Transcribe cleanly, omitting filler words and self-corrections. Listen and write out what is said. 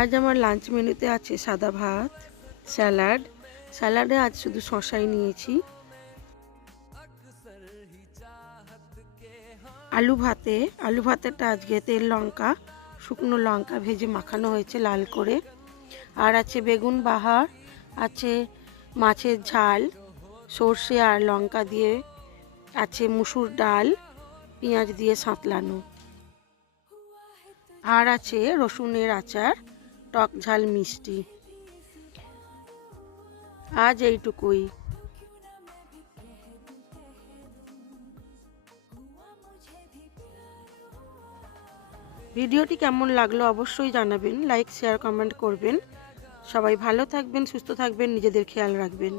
আজ আমার লাঞ্চ মেনুতে আছে সাদা ভাত, স্যালাডে আজ শুধু শশাই নিয়েছি। আলু ভাতেটা আজকে তেল লঙ্কা শুকনো লঙ্কা ভেজে মাখানো হয়েছে লাল করে। আর আছে বেগুন বাহার, আছে মাছের ঝাল সর্ষে আর লঙ্কা দিয়ে, আছে মুসুর ডাল পেঁয়াজ দিয়ে সাঁতলানো, আর আছে রসুনের আচার, টক ঝাল মিষ্টি। আজ এইটুকুই। ভিডিওটি কেমন লাগলো অবশ্যই জানাবেন, লাইক শেয়ার কমেন্ট করবেন। সবাই ভালো থাকবেন, সুস্থ থাকবেন, নিজেদের খেয়াল রাখবেন।